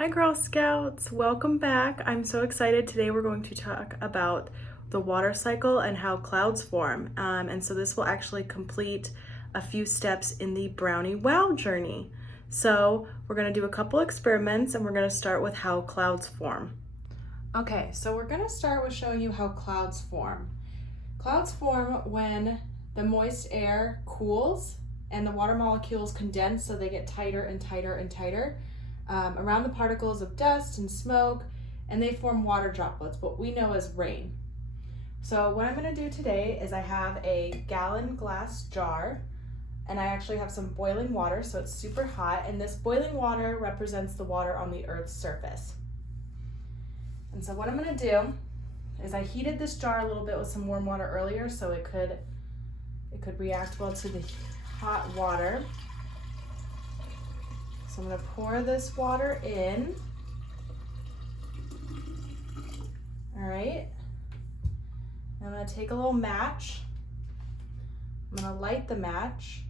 Hi Girl Scouts, welcome back. I'm so excited. Today we're going to talk about the water cycle and how clouds form. And so this will actually complete a few steps in the Brownie Wow journey. So we're gonna do a couple experiments and we're gonna start with how clouds form. Okay, so we're gonna start with showing you how clouds form. Clouds form when the moist air cools and the water molecules condense, so they get tighter and tighter and tighter around the particles of dust and smoke, and they form water droplets, what we know as rain. So what I'm going to do today is I have a gallon glass jar, and I actually have some boiling water, so it's super hot, and this boiling water represents the water on the Earth's surface. And so what I'm going to do is I heated this jar a little bit with some warm water earlier so it could react well to the hot water. So I'm going to pour this water in. All right. I'm going to take a little match. I'm going to light the match.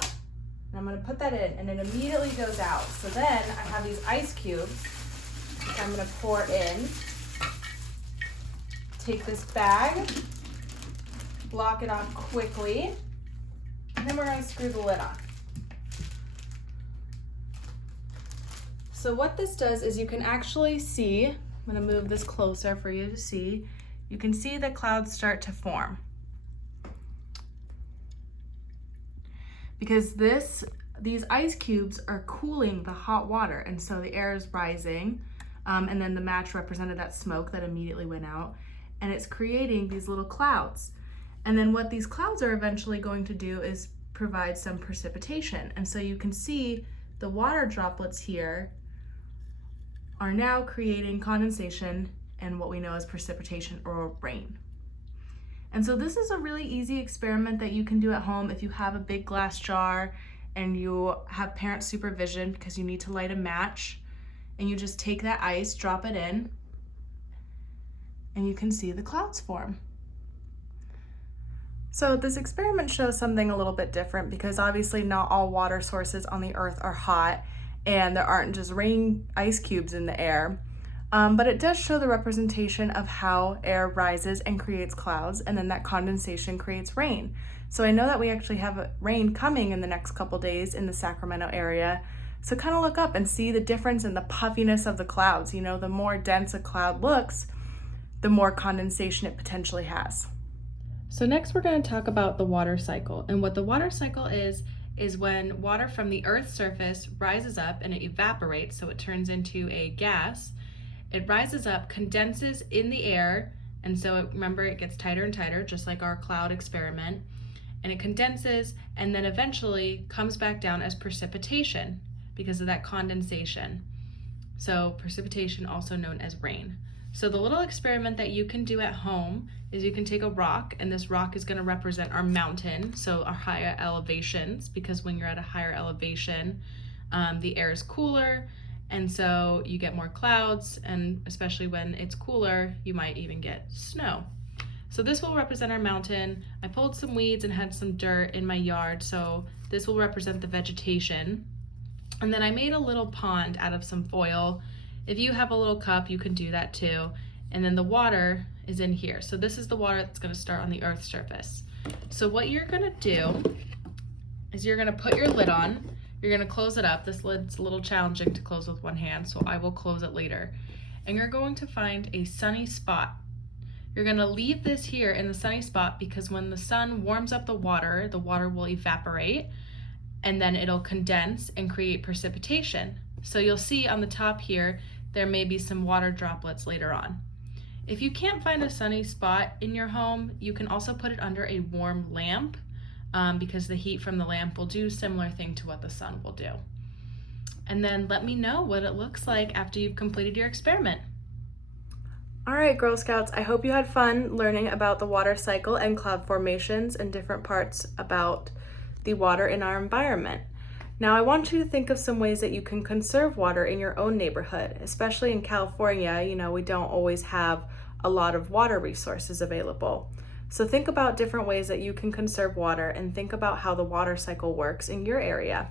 And I'm going to put that in, and it immediately goes out. So then I have these ice cubes, which I'm going to pour in. Take this bag, block it off quickly, and then we're going to screw the lid on. So what this does is you can actually see, I'm going to move this closer for you to see, you can see the clouds start to form. Because these ice cubes are cooling the hot water, and so the air is rising, and then the match represented that smoke that immediately went out, and it's creating these little clouds. And then what these clouds are eventually going to do is provide some precipitation. And so you can see the water droplets here are now creating condensation and what we know as precipitation or rain. And so this is a really easy experiment that you can do at home if you have a big glass jar and you have parent supervision, because you need to light a match, and you just take that ice, drop it in, and you can see the clouds form. So this experiment shows something a little bit different, because obviously not all water sources on the earth are hot and there aren't just rain ice cubes in the air, but it does show the representation of how air rises and creates clouds, and then that condensation creates rain. So I know that we actually have rain coming in the next couple days in the Sacramento area, so kind of look up and see the difference in the puffiness of the clouds. You know, the more dense a cloud looks, the more condensation it potentially has. So next we're going to talk about the water cycle. And what the water cycle is when water from the Earth's surface rises up and it evaporates, so it turns into a gas. It rises up, condenses in the air, and so remember, it gets tighter and tighter, just like our cloud experiment. And it condenses and then eventually comes back down as precipitation because of that condensation. So precipitation, also known as rain. So the little experiment that you can do at home is you can take a rock, and this rock is going to represent our mountain, so our higher elevations, because when you're at a higher elevation, the air is cooler, and so you get more clouds, and especially when it's cooler, you might even get snow. So this will represent our mountain. I pulled some weeds and had some dirt in my yard, so this will represent the vegetation. And then I made a little pond out of some foil. If you have a little cup, you can do that too. And then the water is in here. So this is the water that's going to start on the Earth's surface. So what you're going to do is you're going to put your lid on. You're going to close it up. This lid's a little challenging to close with one hand, so I will close it later. And you're going to find a sunny spot. You're going to leave this here in the sunny spot, because when the sun warms up the water will evaporate, and then it'll condense and create precipitation. So you'll see on the top here, there may be some water droplets later on. If you can't find a sunny spot in your home, you can also put it under a warm lamp, because the heat from the lamp will do a similar thing to what the sun will do. And then let me know what it looks like after you've completed your experiment. All right, Girl Scouts, I hope you had fun learning about the water cycle and cloud formations and different parts about the water in our environment. Now I want you to think of some ways that you can conserve water in your own neighborhood, especially in California. You know, we don't always have a lot of water resources available. So think about different ways that you can conserve water, and think about how the water cycle works in your area.